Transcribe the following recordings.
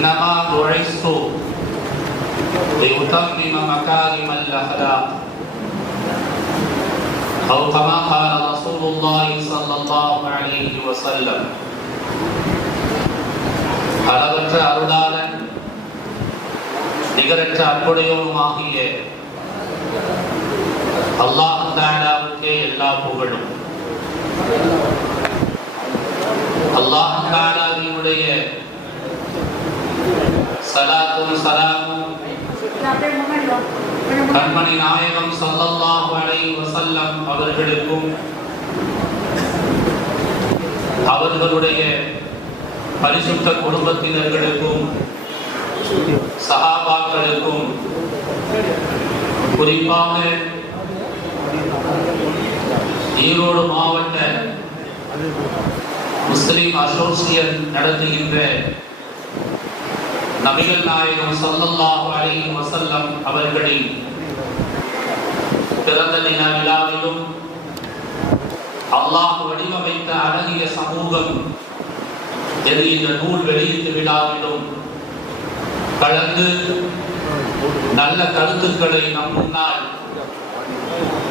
إنما بعثت لأتمم مكارم الأخلاق أو كما قال رسول الله صلى الله عليه وسلم அளவற்ற அருளாளன் நிகரற்ற அற்புடையோருமாகிய அல்லாஹ் தாலாவுக்கே எல்லா புகழும் அல்லாஹ் தாலாவினுடைய சலாத்தும் சலாமும் கண்மணி நாயகம் ஸல்லல்லாஹு அலைஹி வஸல்லம் அவர்களுக்கும் அவர்களுடைய பரிசுத்த குடும்பத்தினர்களுக்கும் சகாபாக்களுக்கும் குறிப்பாக ஈரோடு மாவட்ட முஸ்லிம் அசோசியேட் நடத்துகின்ற நபிகள் நாயகம் சொல்லல்லாஹு அலைஹி வஸல்லம் அவர்களின் பிறந்த தின விழாவிலும் அல்லாஹ் வடிவமைத்த அழகிய சமூகம் எது இந்த நூல் வெளியீட்டு விழாவிலும் கலந்து நல்ல கருத்துக்களை நம் முன்னால்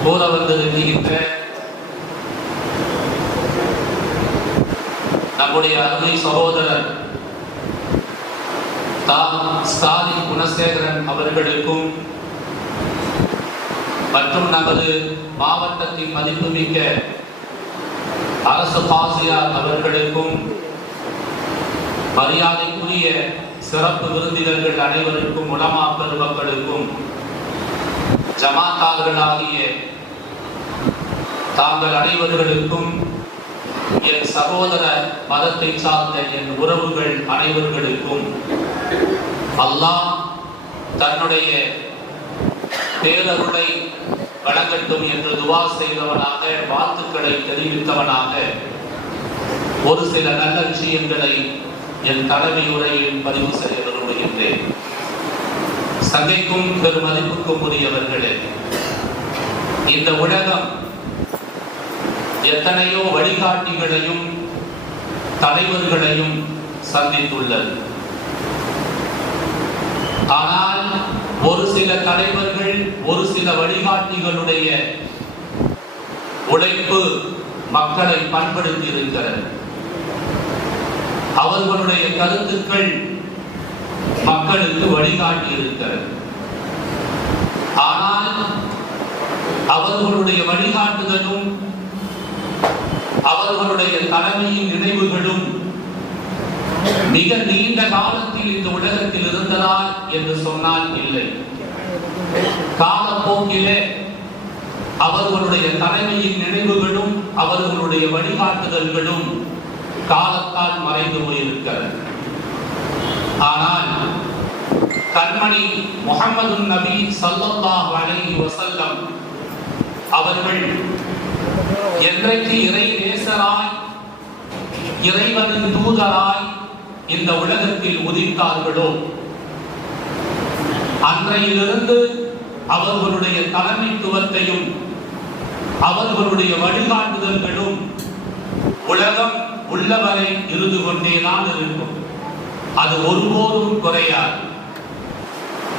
கூற வந்திருக்கின்ற நம்முடைய அருமை சகோதரர் ஸ்டாலின் குணசேகரன் அவர்களுக்கும் மற்றும் நமது மாவட்டத்தின் மதிப்புமிக்க அரசு பாசியார் அவர்களுக்கும் மரியாதைக்குரிய சிறப்பு விருந்தினர்கள் அனைவருக்கும் உடமா பெருமக்களுக்கும் ஜமாத்தார்களாகிய தாங்கள் அனைவர்களுக்கும் என் சகோதர மதத்தை சார்ந்த என் உறவுகள் அனைவர்களுக்கும் அல்லாஹ் தன்னுடைய பேரருளை வழங்கட்டும் என்று துவா செய்தவனாக வாழ்த்துக்களை தெரிவித்தவனாக ஒரு சில நல்ல விஷயங்களை என் தலைமை உரையில் பதிவு செய்ய விரும்புகின்றேன். சங்கைக்கும் பெருமதிப்புக்கும் உரியவர்களே இந்த உலகம் எத்தனையோ வழிகாட்டிகளையும் தலைவர்களையும் சந்தித்துள்ளது. ஆனால் ஒரு சில தலைவர்கள் ஒரு சில வழிகாட்டிகளுடைய உழைப்பு மக்களை பண்படுத்தி இருக்கிறது அவர்களுடைய கருத்துக்கள் மக்களுக்கு வழிகாட்டி இருக்கிறது ஆனால் அவர்களுடைய வழிகாட்டுதலும் அவர்களுடைய தலைமையின் நினைவுகளும் மிக நீண்ட காலத்தில் இந்த உலகத்தில் இருந்ததா என்று சொன்னால் இல்லை. காலப்போக்கிலே அவர்களுடைய தலைமையின் நினைவுகளும் அவர்களுடைய வழிகாட்டுதல்களும் காலத்தால் மறைந்து போயிருக்கிறது. ஆனால் கண்மணி முகமது நபி சல்லாஹ் அலி வசல்லம் அவர்கள் என்றைக்கு இறை நேசராய் இறைவனின் தூதராய் இந்த உலகத்தில் உதித்தார்களோ? அன்றையிலிருந்து அவர்களுடைய தலைமைத்துவத்தையும் அவர்களுடைய வழிகாட்டுதல்களும் உலகம் உள்ளவரை இருந்து கொண்டேதான் இருக்கும். அது ஒருபோதும் குறையாது.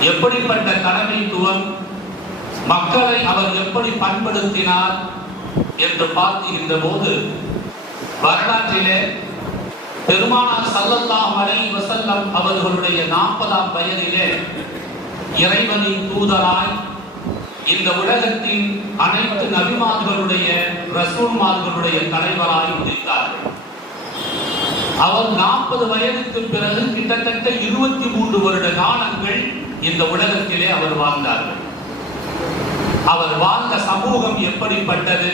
எப்படிப்பட்ட தலைமைத்துவம் மக்களை அவர் எப்படி பண்படுத்தினார் என்று பார்க்கின்ற போது வரலாற்றிலே பெருமானார் சல்லல்லாம் அலைஹி வசல்லம் அவர்களுடைய நாற்பதாம் வயதிலே இறைவனின் தூதராய் இந்த உலகத்தின் அனைத்து நபிமார்களுடைய ரசூல்மார்களுடைய தலைவராய் முடித்தார்கள் அவர் நாற்பது வயதுக்கு பிறகு கிட்டத்தட்ட இருபத்தி மூன்று வருட காலங்கள் இந்த உலகத்திலே அவர் வாழ்ந்தார்கள். அவர் வாழ்ந்த சமூகம் எப்படிப்பட்டது?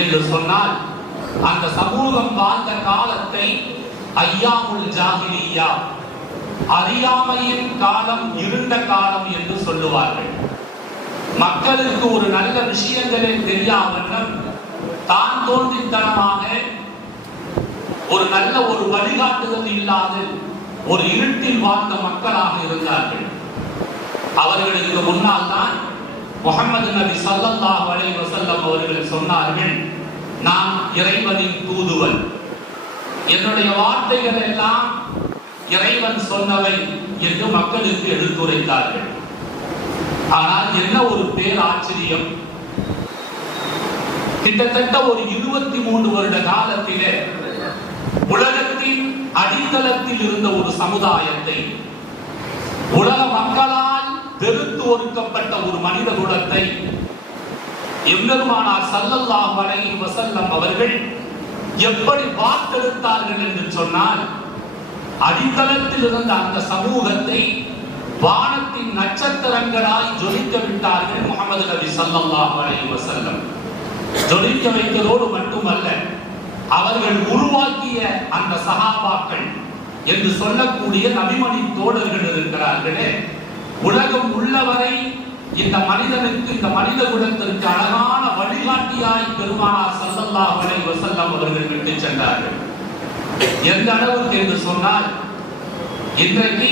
என்று சொன்னால் அந்த சமூகம் வாழ்ந்த காலத்தை ஐயாமுல் ஜாகிரியா அறியாமையின் காலம் இருண்ட காலம் என்று சொல்லுவார்கள். மக்களுக்கு ஒரு நல்ல விஷயங்களே தெரியாமல் தான் தோன்றித்தனமாக ஒரு நல்ல ஒரு வழிகாட்டுதல் இல்லாத ஒரு இருட்டில் வாழ்ந்த மக்களாக இருந்தார்கள். அவர்களுக்கு முன்னால் தான் முகமது நபி ஸல்லல்லாஹு அலைஹி வசல்லம் அவர்கள் சொன்னார்கள் நான் இறைவனின் தூதுவன். என்னுடைய வார்த்தைகள் எல்லாம் இறைவன் சொன்னவை என்று மக்களுக்கு எடுத்துரைத்தார்கள். ஆனால் என்ன ஒரு பேர் ஆச்சரியம் கிட்டத்தட்ட ஒரு இருபத்தி மூன்று வருட காலத்திலே உலகத்தின் அடித்தளத்தில் இருந்த ஒரு சமுதாயத்தை உலக மக்களால் வெறுத்து ஒடுக்கப்பட்ட ஒரு மனித குலத்தை எம்பெருமானார் ஸல்லல்லாஹு அலைஹி வசல்லம் அவர்கள் எப்படி வார்த்தெடுத்தார்கள் என்று சொன்னால் அடித்தளத்தில் இருந்த அந்த சமூகத்தை வானத்தின் நட்சத்திரங்களாய் ஜொலிக்க விட்டார்கள் முகமது நபி ஸல்லல்லாஹு அலைஹி வசல்லம் ஜொலிக்க வைத்ததோடு மட்டுமல்ல அவர்கள் உருவாக்கிய அந்த சகாபாக்கள் என்று சொல்லக்கூடிய நபிமணி தோழர்கள் இருக்கிறார்களே உலகம் உள்ளவரை இந்த மனிதனுக்கு இந்த மனித குலத்திற்கு அழகான வழிகாட்டியாய் பெருமானார் சல்லல்லா அலைஹி வசல்லம் அவர்கள் விட்டு சென்றார்கள். எந்த அளவுக்கு என்று சொன்னால் இன்றைக்கு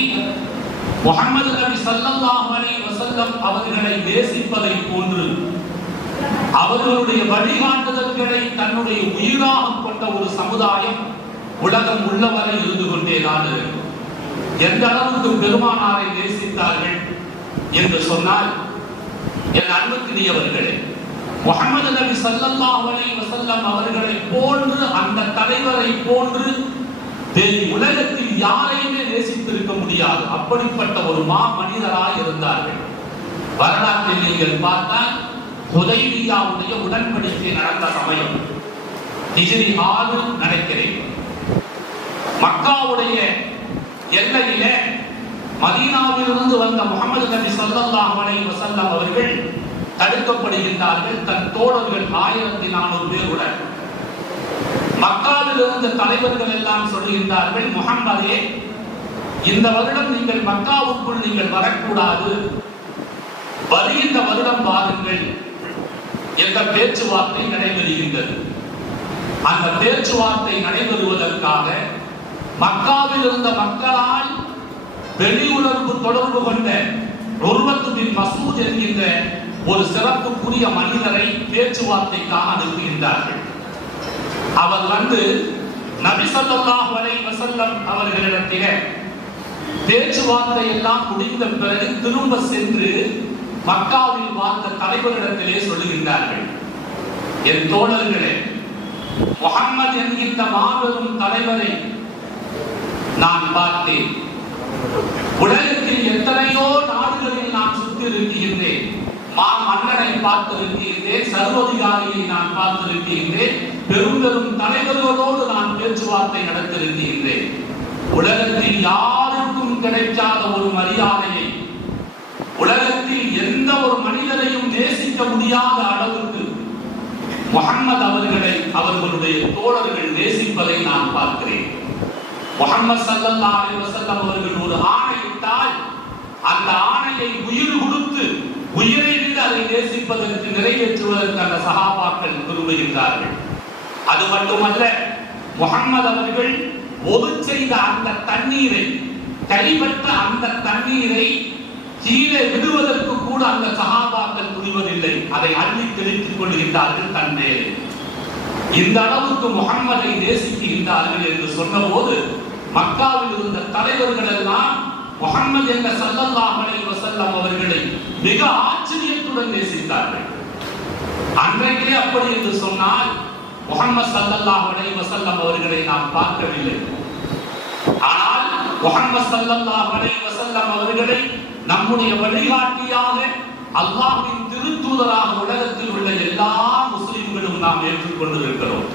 முகமது நபி ஸல்லல்லாஹு அலைஹி வஸல்லம் அவர்களை நேசிப்பதை போன்று அவர்களுடைய வழிகாட்டுதல்களை தன்னுடைய உயிராக கொண்ட ஒரு சமுதாயம் உலகம் உள்ளவரை இருந்து கொண்டேதான் இருக்கும் எந்த அளவுக்கு பெருமானாரை நேசித்தார்கள் என்று சொன்னால் என் அன்புக்குரியவர்களே முகமது நபி ஸல்லல்லாஹு அலி வசல்லம் அவர்களை போன்று அந்த தலைவரை போன்று வேறு உலகத்தில் யாரையுமே நேசித்திருக்க முடியாது. அப்படிப்பட்ட ஒரு மா மனிதராக இருந்தார்கள். வரலாற்றில் நீங்கள் பார்த்தால் ஹுதைபியாவுடைய உடன்படிக்கை நடந்த சமயம். ஹிஜ்ரி ஆறு நடக்கிறேன் மக்காவுடைய எல்லையிலே மதீனாவிலிருந்து வந்த முகமது நபி ஸல்லல்லாஹு அலை வசல்லம் அவர்கள் தடுக்கப்படுகின்றார்கள். தன் தோழர்கள் ஆயிரத்தி நானூறு பேருடன் மக்காவில் இருந்த தலைவர்கள் எல்லாம் சொல்லுகின்றார்கள் முகம்மதே இந்த வருடம் நீங்கள் மக்காவுக்குள் நீங்கள் வரக்கூடாது. வருகின்ற வருடம் வாருங்கள் என்ற பேச்சுவார்த்தை நடைபெறுகின்றது. அந்த பேச்சுவார்த்தை நடைபெறுவதற்காக மக்காவில் இருந்த மக்களால் வெளியுறவு தொடர்பு கொண்ட உருவத்துவின் மசூத் என்கின்ற ஒரு சிறப்புக்குரிய மனிதரை பேச்சுவார்த்தைக்காக அனுப்புகின்றார்கள். அவர் வந்து நபிசல்லாஹ் வரை வசல்லம் அவர்களிடத்தில பேச்சுவார்த்தை எல்லாம் முடிந்த பிறகு திரும்ப சென்று மக்காவில் வாழ்ந்த தலைவரிடத்திலே சொல்லுகின்றார்கள். என் தோழர்களே முகம்மது என்கின்ற மாபெரும் தலைவரை நான் பார்த்தேன். உலகத்தில் எத்தனையோ நாடுகளில் நான் சுற்றி இருக்கின்றேன் மா மன்னனை பார்த்திருக்கின்றேன் சர்வதிகாரியை நான் பார்த்திருக்கின்றேன் பெரும் பெரும் தலைவர்களோடு நான் பேச்சுவார்த்தை நடத்திருக்கின்றேன் உலகத்தில் யாருக்கும் கிடைக்காத ஒரு மரியாதையை உலகத்தில் எந்த ஒரு மனிதனையும் நேசிக்க முடியாத அளவுக்கு முகம்மது அவர்களை அவர்களுடைய தோழர்கள் நேசிப்பதை நான் பார்க்கிறேன். முகமது சல்லல்லா அலி வசல்லம் அவர்கள் ஒரு ஆணையிட்டால் அந்த ஆணையை உயிர் கொடுத்து உயிரை விட்டு அதை நேசிப்பதற்கு நிறைவேற்றுவதற்கு அந்த சகாபாக்கள் விரும்புகின்றார்கள். அது மட்டுமல்ல முகமது அவர்கள் ஒது செய்த அந்த தண்ணீரை கைப்பற்ற அந்த தண்ணீரை கீழே விடுவதற்கு கூட அந்த சகாபாக்கள் துணிவதில்லை. அதை அள்ளி தெளித்துக் கொள்கின்றார்கள் தன் மேலே இந்த அளவுக்கு முகம்மதை நேசிக்கின்றார்கள் என்று சொன்னபோது மக்காவில் இருந்த தலைவர்கள் எல்லாம் முகமது என்ற ஸல்லல்லாஹு வசல்லம் அவர்களை மிக ஆச்சரியத்துடன் நேசித்தார்கள். அன்றைக்கே அப்படி என்று சொன்னால் முகமது ஸல்லல்லாஹு வசல்லம் அவர்களை நாம் பார்க்கவில்லை. ஆனால் முகமது ஸல்லல்லாஹு வசல்லம் அவர்களை நம்முடைய வழிகாட்டியாக அல்லாஹின் திருத்தூதராக உலகத்தில் உள்ள எல்லா முஸ்லிம்களும் நாம் ஏற்றுக்கொண்டிருக்கிறோம்.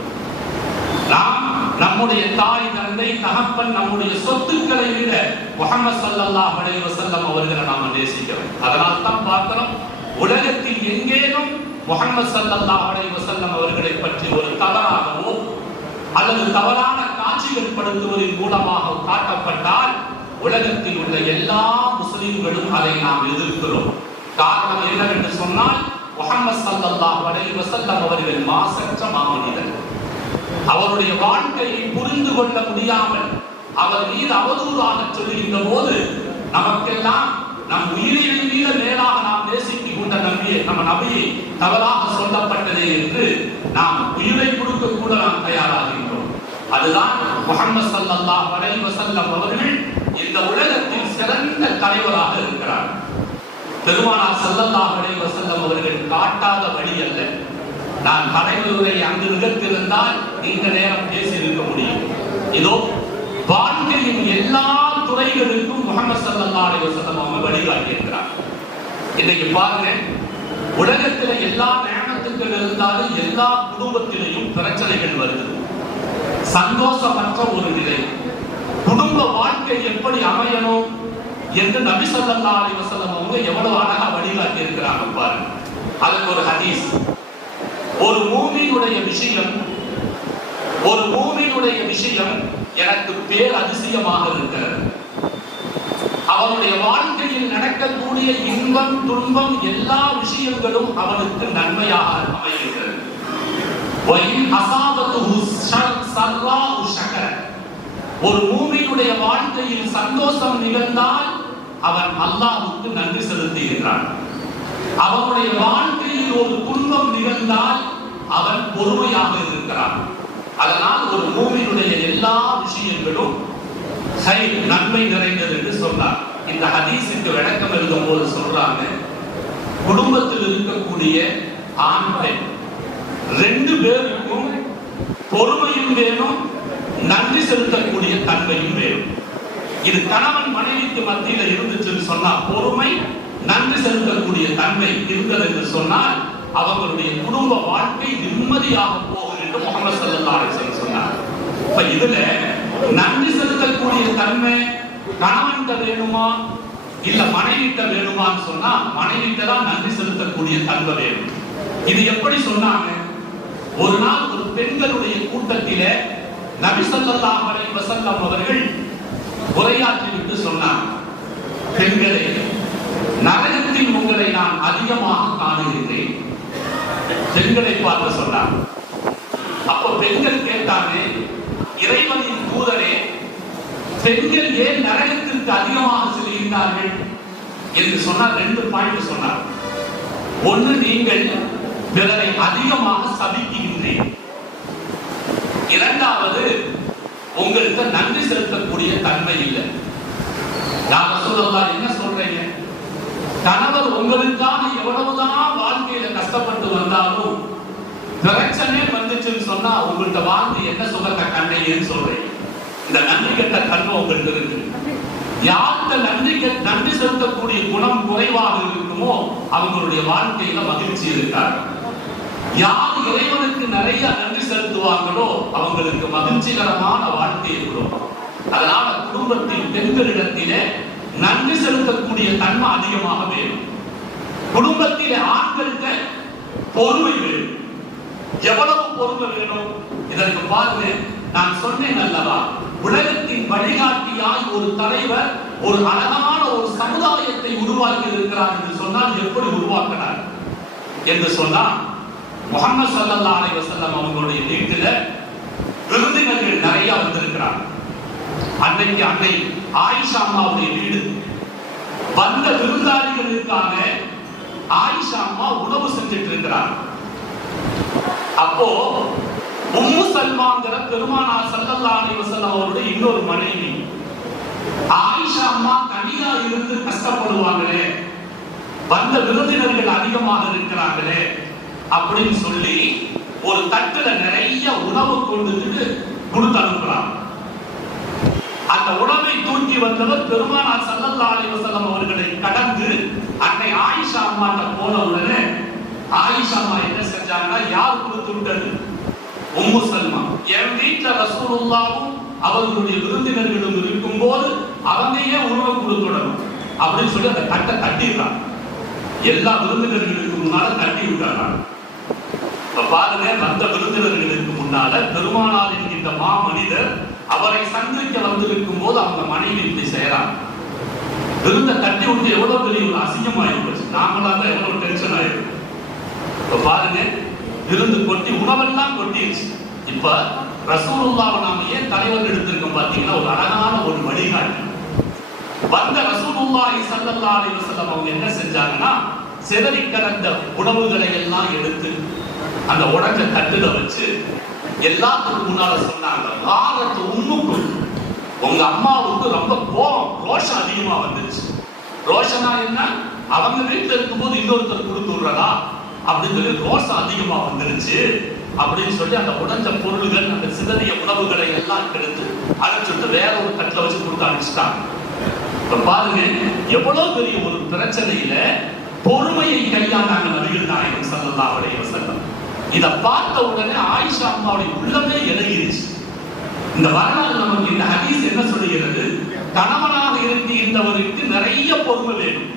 நாம் நம்முடைய தாய் தந்தை தகப்பன் நம்முடைய சொத்துக்களை விட முகமது சல்லல்லா அலைஹி வஸல்லம் அவர்களை நாம நேசிக்கிறோம். அதனால் தான் பார்க்கிறோம் உலகத்தில் எங்கேனும் முகமது சல்லல்லா அலைஹி வஸல்லம் அவர்களை பற்றி ஒரு தவறாகவோ அல்லது தவறான காட்சிகள் படுத்துவதன் மூலமாக காட்டப்பட்டால் உலகத்தில் உள்ள எல்லா முஸ்லிம்களும் அதை நாம் எதிர்க்கிறோம். காரணம் என்னவென்று சொன்னால் முகமது சல்லல்லா அலைஹி வஸல்லம் அவர்கள் மாசற்ற மாமனிதன். அவருடைய வாழ்க்கையை புரிந்து கொள்ள முடியாமல் அவர் மீது அவதூறாக சொல்லுகின்ற போது நமக்கெல்லாம் நம் உயிரினை மீத மேலாக நாம் நேசித்துக் கொண்ட நம்பியை நம்ம நபியை தவறாக சொல்லப்பட்டதே என்று நாம் உயிரை கொடுக்க கூட நாம் தயாராகின்றோம். அதுதான் முகமது சல்லா வரை வசல்லம் அவர்கள் இந்த உலகத்தில் சிறந்த தலைவராக இருக்கிறார். பெருமானார் சல்லல்லா வரை வசல்லம் அவர்கள் காட்டாத வழி அல்ல. நான் தலைமுறை அங்கு நிகழ்த்திருந்தால் நீண்ட நேரம் பேசியிருக்க முடியும். இதோ வாழ்க்கையின் எல்லா துறைகளுக்கும் முகமது ஸல்லல்லாஹு அலைஹி வஸல்லம் அவங்க வழிகாட்டி இருக்கிறார் இன்னைக்கு பாருங்க உலகத்துல எல்லா நேமத்துக்கள் இருந்தாலும் எல்லா குடும்பத்திலையும் பிரச்சனைகள் வருது. சந்தோஷமற்ற ஒரு நிலை. குடும்ப வாழ்க்கை எப்படி அமையணும் என்று நபி சொல்லா அலி வசலம் அவங்க எவ்வளவு அழகா வழிகாட்டி இருக்கிறாங்க பாருங்க. அதுக்கு ஒரு ஹதீஸ். ஒரு மூமியினுடைய விஷயம் ஒரு மூமியினுடைய விஷயம் எனக்கு பேர் அதிசயமாக இருக்கிறது. அவனுடைய வாழ்க்கையில் நடக்கக்கூடிய இன்பம் துன்பம் எல்லா விஷயங்களும் அவனுக்கு நன்மையாக அமைகிறது. ஒரு மூமியினுடைய வாழ்க்கையில் சந்தோஷம் நிகழ்ந்தால் அவன் அல்லாவுக்கு நன்றி செலுத்துகிறான் அவனுடைய வாழ்க்கையில் ஒரு துன்பம் நிகழ்ந்தால் அவன் பொறுமையாக இருக்கிறான். அதனால் ஒரு மூமியினுடைய எல்லா விஷயங்களும் நன்மை நிறைந்தது என்று சொன்னார். இந்த ஹதீஸுக்கு விளக்கம் எழுதும் போது சொல்றாங்க குடும்பத்தில் இருக்கக்கூடிய ஆண் பெண் ரெண்டு பேருக்கும் பொறுமையும் வேணும் நன்றி செலுத்தக்கூடிய தன்மையும் வேணும். இது கணவன் மனைவிக்கு மத்தியில இருந்துச்சுன்னு சொன்னா பொறுமை நன்றி செலுத்தக்கூடிய தன்மை இருந்தது என்று சொன்னால் அவங்களுடைய குடும்ப வாழ்க்கை நிம்மதியாக போகும் என்று முகமது ஸல்லல்லாஹு சொன்னார். இப்ப இதுல நன்றி செலுத்தக்கூடிய தன்மை கணவன்கிட்ட வேணுமா? இல்ல மனைவிட்ட வேணுமான்னு சொன்னா மனைவிட்ட தான் நன்றி செலுத்தக்கூடிய தன்மை வேணும். இது எப்படி சொன்னாங்க? ஒரு நாள் ஒரு பெண்களுடைய கூட்டத்தில நபி ஸல்லல்லாஹு அலைஹி வஸல்லம் அவர்கள் உரையாற்றி விட்டு சொன்னார். பெண்களே நரகத்தில் உங்களை நான் அதிகமாக காணுகின்றேன் பெண்களை பார்த்து சொன்னார். அப்ப பெண்கள் கேட்டாங்க இறைவனின் தூதரே பெண்கள் ஏன் நரகத்திற்கு அதிகமாக செல்கின்றார்கள்? என்று சொன்னார் ரெண்டு பாயிண்ட் சொன்னார். ஒன்று நீங்கள் பிறரை அதிகமாக சபிக்கின்றீர்கள் இரண்டாவது உங்களுக்கு நன்றி செலுத்தக்கூடிய தன்மை இல்லை. நான் ரசூலுல்லாஹ் என்ன சொல்றீங்க? கணவர் உங்களுக்காக எவ்வளவுதான் கஷ்டப்பட்டு வந்தாலும் பிரச்சனை வந்துச்சுன்னு சொன்னா உங்கள்கிட்ட வாழ்ந்து என்ன சுகத்தை கண்டீங்கன்னு சொல்றேன். இந்த நன்றி கெட்ட தன்மை உங்களுக்கு இருக்கு யார்கிட்ட நன்றி நன்றி செலுத்தக்கூடிய குணம் குறைவாக இருக்குமோ அவங்களுடைய வாழ்க்கையில மகிழ்ச்சி இருக்காங்க யார் இறைவனுக்கு நிறைய நன்றி செலுத்துவாங்களோ அவங்களுக்கு மகிழ்ச்சிகரமான வாழ்க்கை இருக்கிறோம் அதனால குடும்பத்தில் பெண்களிடத்திலே நன்றி செலுத்தக்கூடிய தன்மை அதிகமாக வேணும். குடும்பத்திலே ஆண்களுக்கு பொறுமை வேணும். எவ்வளவு பொறுமை வேணும்? இதற்கு பாருங்க நான் சொன்னேன் அல்லவா? உலகத்தின் வழிகாட்டியாய் ஒரு தலைவர் ஒரு அழகான ஒரு சமுதாயத்தை உருவாக்கி இருக்கிறார் என்று சொன்னால் எப்படி உருவாக்கினார்? என்று சொன்னால் முகமது சல்லா அலைஹி வஸல்லம் அவங்களுடைய வீட்டில் விருந்தினர்கள் நிறைய வந்திருக்கிறார் அன்னைக்கு அன்னை ஆயிஷா அம்மாவுடைய வீடு. வந்த விருந்தாளிகளுக்காக ஆயிஷா அம்மா உணவு செஞ்சுட்டு இருக்கிறார். அப்போ உம்மு சல்மாங்கிற பெருமானார் ஸல்லல்லாஹு அலைஹி வஸல்லம் அவருடைய இன்னொரு மனைவி. ஆயிஷா அம்மா தனியா இருந்து கஷ்டப்படுவாங்களே வந்த விருந்தினர்கள் அதிகமாக இருக்கிறார்களே அப்படின்னு சொல்லி ஒரு தட்டுல நிறைய உணவு கொண்டுட்டு கொடுத்து அனுப்புறாங்க. அந்த உணவை தூக்கி வந்தவர் பெருமானார் சல்லல்லா அலைஹி அவர்களை கடந்து அன்னை ஆயிஷா அம்மாட்ட போன உடனே ஆயிஷா அம்மா என்ன செஞ்சாங்கன்னா யார் கொடுத்து விட்டது? உம்மு சல்மா. என் வீட்டுல ரசூலுல்லாவும் அவர்களுடைய விருந்தினர்களும் இருக்கும்போது அவங்க ஏன் உருவம் கொடுத்துடணும் அப்படின்னு சொல்லி அந்த கட்டை தட்டிடுறாங்க. எல்லா விருந்தினர்களுக்கு முன்னால தட்டி விட்டாங்க. இப்ப பாருங்க வந்த விருந்தினர்களுக்கு முன்னால பெருமானார் என்கின்ற மா மனிதர் அவரை சந்திக்க வந்திருக்கும் போது அவங்க மனைவி இப்படி செய்யறாங்க. விருந்த தட்டி விட்டு எவ்வளவு பெரிய ஒரு அசிங்கம் போச்சு நாமளாக தான் எவ்வளவு டென்ஷன் ஆயிருக்கு இப்ப பாருங்க விருந்து கொட்டி உணவெல்லாம் கொட்டிருச்சு. இப்ப ரசூலுல்லாவை நாம ஏன் தலைவர் எடுத்திருக்கோம் பாத்தீங்கன்னா ஒரு அழகான ஒரு வழிகாட்டி. வந்த ரசூலுல்லாஹி ஸல்லல்லாஹு அலைஹி வஸல்லம் அவங்க என்ன செஞ்சாங்கன்னா சிதறி கிடந்த உணவுகளை எல்லாம் எடுத்து அந்த உடஞ்ச தட்டுல வச்சு எல்லாத்துக்கும் முன்னால சொன்னாங்க ஆரத்து உண்முக்கும் உங்க அம்மாவுக்கு ரொம்ப கோபம் ரோஷம் அதிகமா வந்துருச்சு. ரோஷனா என்ன? அவங்க வீட்டுல இருக்கும்போது இன்னொருத்தர் கொடுத்து விடுறதா? அப்படின்னு சொல்லி ரோஷம் அதிகமா வந்துருச்சு. அப்படின்னு சொல்லி அந்த உடஞ்ச பொருள்கள் அந்த சிதறிய உணவுகளை எல்லாம் எடுத்து அழைச்சிட்டு வேற ஒரு தட்டில் வச்சு கொடுக்க ஆரம்பிச்சிட்டாங்க இப்ப பாருங்க எவ்வளவு பெரிய ஒரு பிரச்சனையில பொறுமையை கையாண்டாங்க நபிகள் நாயகம் ஸல்லல்லாஹு அலைஹி வஸல்லம். இதை பார்த்த உடனே ஆயிஷா அம்மாவுடைய உள்ளமே இலகிருச்சு. இந்த வரலாறு நமக்கு இந்த ஹதீஸ் என்ன சொல்லுகிறது? கணவனாக இருக்கின்றவருக்கு நிறைய பொறுமை வேணும்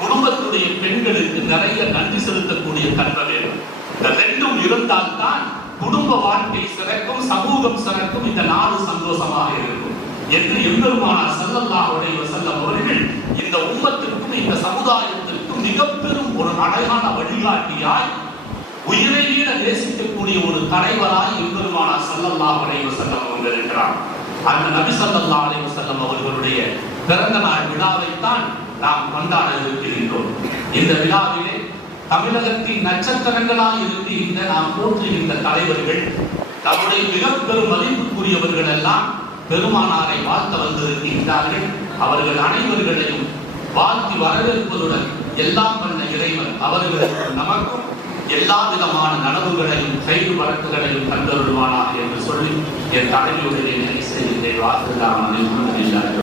குடும்பத்துடைய பெண்களுக்கு நிறைய நன்றி செலுத்தக்கூடிய தன்மை வேணும் இந்த ரெண்டும் இருந்தால்தான் குடும்ப வாழ்க்கை சிறக்கும் சமூகம் சிறக்கும் இந்த நாடு சந்தோஷமாக இருக்கும். என்று எம்பெருமானார் செல்லல்லாவுடைய அலைஹி அவர்கள் இந்த உம்மத்திற்கும் இந்த சமுதாயத்திற்கும் மிக பெரும் ஒரு அழகான வழிகாட்டியாய் உயிரை வீட நேசிக்கக்கூடிய ஒரு தலைவராய் எம்பெருமானார் ஸல்லல்லாஹு அலைவ செல்லம் அவர்கள் இருக்கிறார் அந்த நபி சல்லல்லா அலைவ செல்லம் அவர்களுடைய பிறந்த நாள் விழாவைத்தான் நாம் கொண்டாட இருக்கின்றோம் இந்த விழாவிலே தமிழகத்தின் நட்சத்திரங்களாய் இருக்கின்ற நாம் போற்றுகின்ற தலைவர்கள் தம்முடைய மிக பெரும் மதிப்புக்குரியவர்கள் எல்லாம் பெருமானாரை வாழ்த்த வந்திருக்கின்றார்கள். அவர்கள் அனைவர்களையும் வாழ்த்தி வரவேற்பதுடன் எல்லாம் வந்த இறைவன் அவர்களுக்கும் நமக்கும் எல்லா விதமான நனவுகளையும் கைது வழக்குகளையும் தந்தருள்வானாக என்று சொல்லி என் தலைமையுடைய நிலை செய்கின்றேன் வாக்குதான்